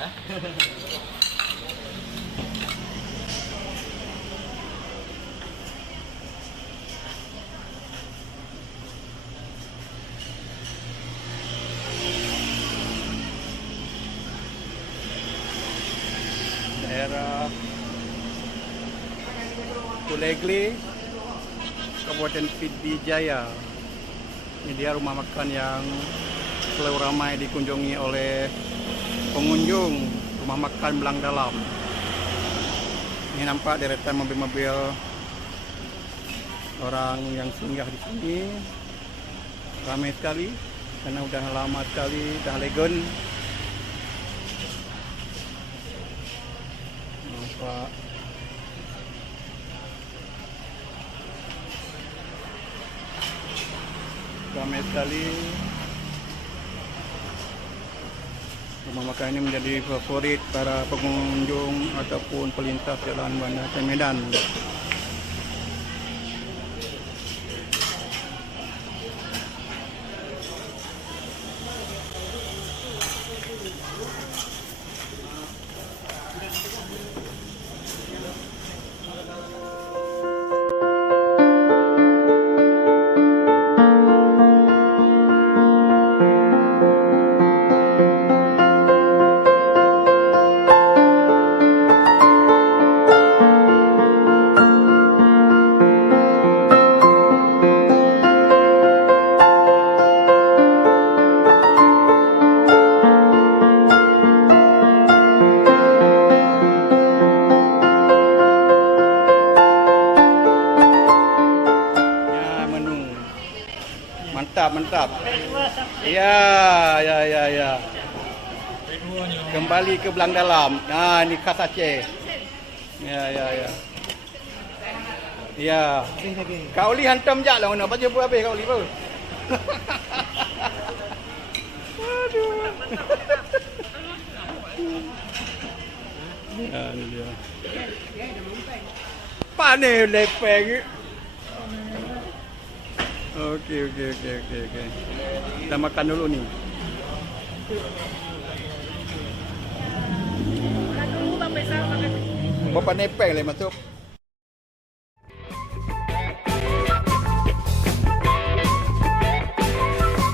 Daerah Kulegli, Kabupaten Pidijaya. Ini dia rumah makan yang selalu ramai dikunjungi oleh pengunjung rumah makan Belang Dalam. Ini nampak deretan mobil-mobil orang yang singgah di sini. Ramai sekali karena udah lama sekali dah legend. Nampak ramai sekali. Rumah makan ini menjadi favorit para pengunjung ataupun pelintas jalan Bandar Medan. Mantap. Ya. Kembali ke Belang Dalam. Nah, ini khas Aceh. Ya. Ya. Kau li hantam jak lah mana baca pun habis kau li pun. Aduh. Ya, ni dia. Panih lepeng. Okey. Kita makan dulu ni. Berapa nepeng le masuk?